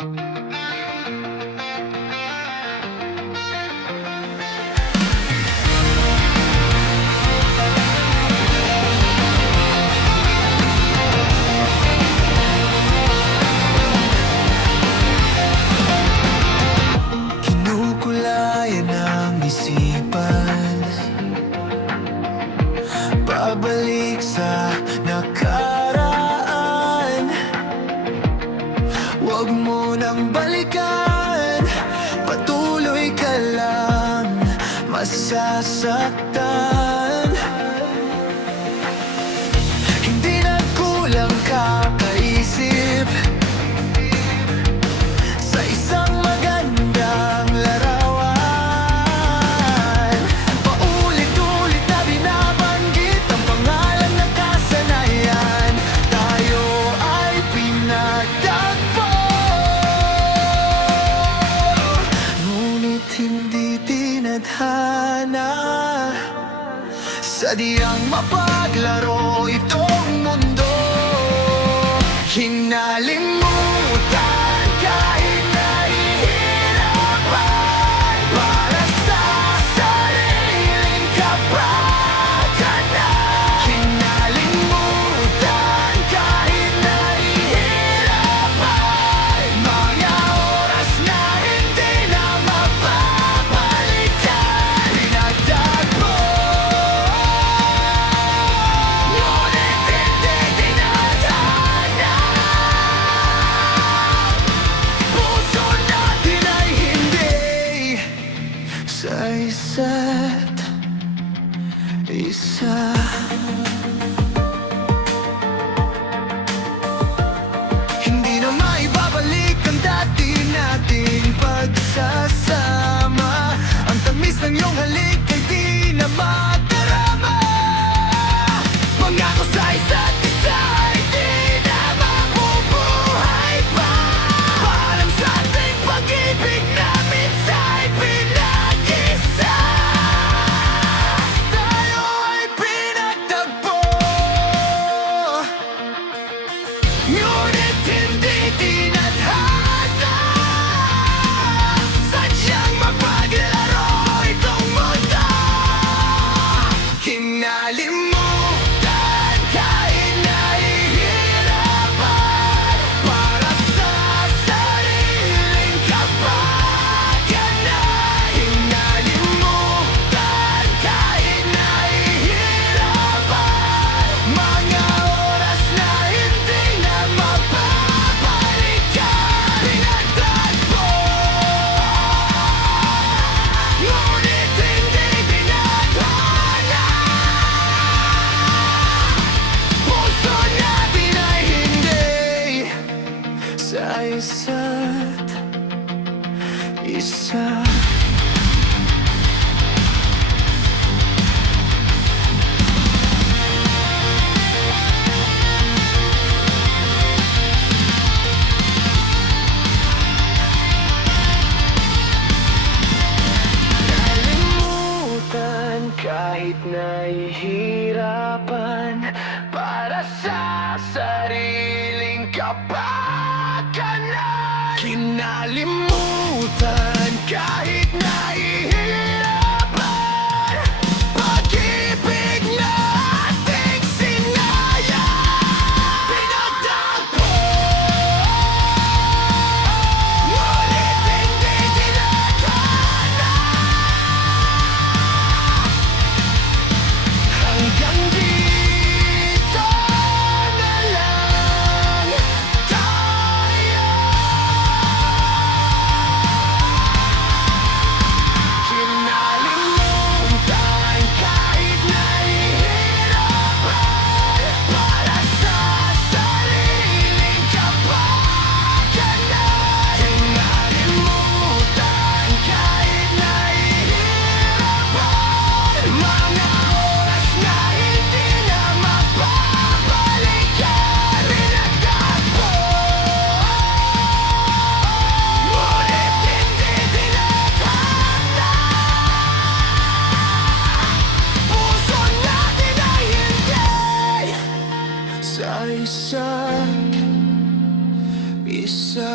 Kinukulayan ng isipan, pabalik sa nakaraan. Huwag mo nang balikan, patuloy ka lang masasaktan. Hindi na kulang kakaisip sa isang magandang larawan. Paulit-ulit na binabanggit ang pangalan ng kasanayan. Tayo ay pinagtagpo, ngunit hindi tinadhana. Sadyang mapaglaro itong mundo, hinalimutan kahit nahihirapan. Para sa sariling kapakanan, hinalimutan kahit nahihirapan. Mga oras na hindi na mapapalitan, pinagtagpo, ngunit hindi tinadhana. Puso natin ay hindi sa isa't isa. Hindi na maibabalik ang dati nating pagsasama. Ang tamis ng iyong halik ay di na madarama. Pangako sa isa't isa ay di na mabubuhay pa. Paalam sa ating pag-ibig na minsa'y pinag-isa. Tayo ay pinagtagpo, ngunit hindi tinadhana. Sadyang mapaglaro itong mundo, hinalimutan kahit nahihirapan. Para sa sariling kapakanan, hinalimutan kahit nahihirapan. Mga oras na hindi na mapapalitan, pinagtagpo, ngunit hindi tinadhana. Puso natin ay hindi sa isa't isa. Kalimutan kahit nahihirapan. Para sa sariling kapakanan, kinalimutan kahit nahihirapan. Pag-ibig na ating sinayang, pinagtagpo, ngunit hindi tinadhana. Hanggang dito na lang tayo. Kinalimutan kahit nahihirapan. Para sa sariling kapakanan, kinalimutan kahit nahihirapan. Mga oras na hindi na mapapalitan, pinagtagpo, ngunit hindi tinadhana. Puso natin ay hindi sa isa't isa.